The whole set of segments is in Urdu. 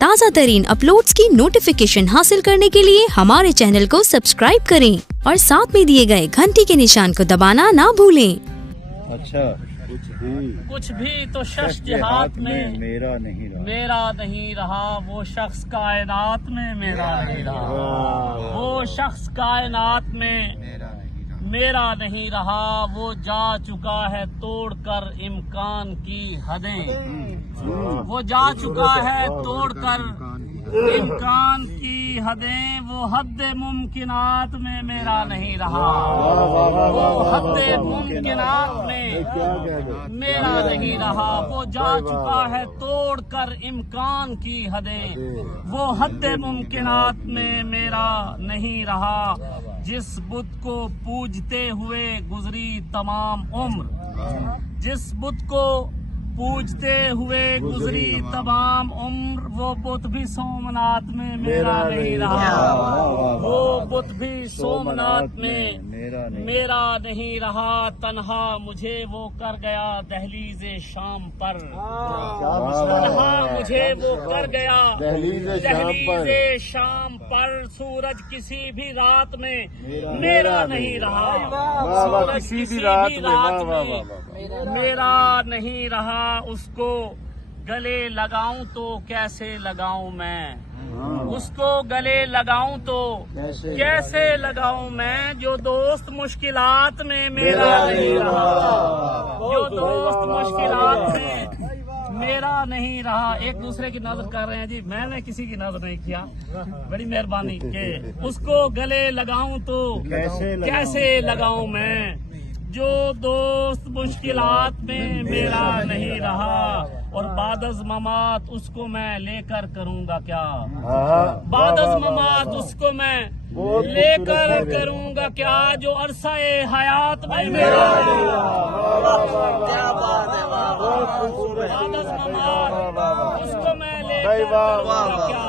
تازہ ترین اپلوڈز کی نوٹیفیکیشن حاصل کرنے کے لیے ہمارے چینل کو سبسکرائب کریں اور ساتھ میں دیے گئے گھنٹی کے نشان کو دبانا نہ بھولیں۔ اچھا کچھ بھی تو شخص جہاد میں میرا نہیں رہا، وہ شخص کائنات میں میرا نہیں رہا، وہ شخص کائنات میں میرا نہیں رہا، وہ جا چکا ہے توڑ کر امکان کی حدیں، وہ جا چکا ہے توڑ کر امکان کی حدیں، وہ حد ممکنات میں میرا نہیں رہا، وہ حد ممکنات میں میرا نہیں رہا، وہ جا چکا ہے توڑ کر امکان کی حدیں، وہ حد ممکنات میں میرا نہیں رہا، جس بت کو پوجتے ہوئے گزری تمام عمر، جس بت کو پوجتے ہوئے گزری تمام عمر، وہ بت بھی سومنات میں میرا نہیں رہا، وہ بت بھی سومنات میں میرا نہیں رہا، تنہا مجھے وہ کر گیا دہلیز شام پر، تنہا مجھے وہ کر گیا دہلیز شام پر، سورج کسی بھی رات میں میرا نہیں رہا، سورج کسی بھی رات میں میرا نہیں رہا، اس کو گلے لگاؤں تو کیسے لگاؤں میں، اس کو گلے لگاؤں تو کیسے لگاؤں میں، جو دوست مشکلات میں میرا نہیں رہا، جو دوست مشکلات میں میرا نہیں رہا۔ ایک دوسرے کی نظر کر رہے ہیں جی، میں نے کسی کی نظر نہیں کیا، بڑی مہربانی کہ اس کو گلے لگاؤں تو کیسے لگاؤں میں، جو دوست مشکلات میں میرا نہیں رہا، اور بعد از ممات اس کو میں لے کر کروں گا کیا، بعد از ممات اس کو میں لے کر کروں گا کیا، جو عرصہ حیات میں میرا نہیں رہا، بعد از ممات اس کو میں لے کر کروں گا کیا،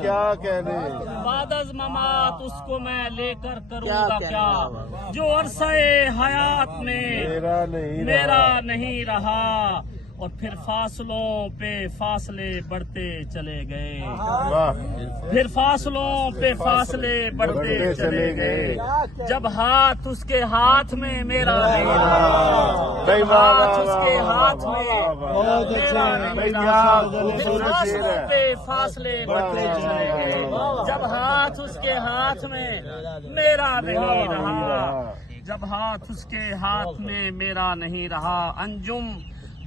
کیا کہنے، بعد از ممات اس کو میں لے کر کروں گا کیا، جو عرصہ حیات میں میرا نہیں رہا، اور پھر فاصلوں پہ فاصلے بڑھتے چلے گئے، پھر فاصلوں پہ فاصلے بڑھتے چلے گئے، جب ہاتھ اس کے ہاتھ میں میرا نہیں رہا، جب ہاتھ اس کے ہاتھ میں میرا نہیں رہا، پھر فاصلوں پہ فاصلے بڑھتے چلے گئے، جب ہاتھ اس کے ہاتھ میں میرا نہیں رہا، جب ہاتھ اس کے ہاتھ میں میرا نہیں رہا، انجم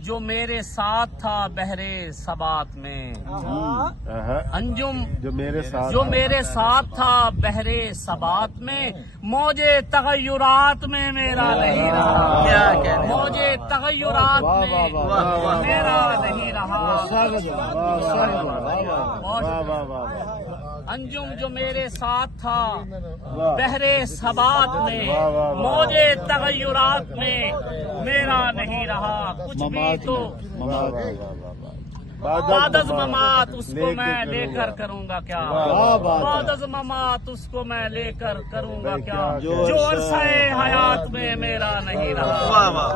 جو میرے ساتھ تھا بحرے ثبات میں، انجم جو میرے ساتھ تھا بحرے ثبات میں، موجے تغیرات میں میرا نہیں رہا، موجے تغیرات میں میرا نہیں رہا، انجم جو میرے ساتھ تھا بحرے ثبات میں، موجے تغیرات میں میرا نہیں رہا، کچھ بھی تو بعد از ممات اس کو میں لے کر کروں گا کیا، بعد از ممات اس کو میں لے کر کروں گا کیا، جو عرصہ حیات میں میرا نہیں رہا۔